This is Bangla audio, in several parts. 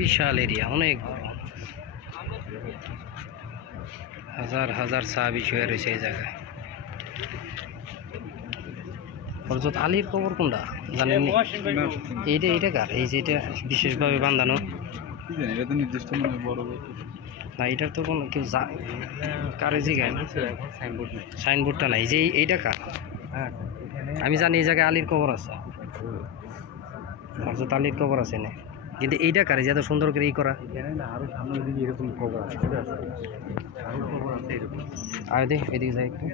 বিশাল এরিয়া, অনেক হাজার হাজার সাহাবী শুয়ে রয়েছে এই জায়গায়। হযরত আলীর কবর কোনটা জানেন? এইটা কার? এই যে এটা বিশেষভাবে বাঁধানো না, এটার তো কোনো কেউ কারে জিগায় না, সাইনবোর্ডটা নাই। যে এইটা কার? আমি জানি এই জায়গায় আলীর কবর আছে, হযরত আলীর কবর আছে না, কিন্তু এইটা কারে যে এত সুন্দর করে ই করা? আর দেখ এদিকে যাই একটু।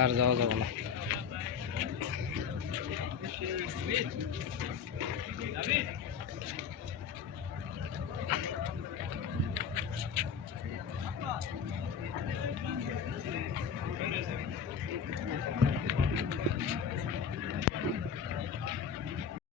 আর যাওয়া যাবে না।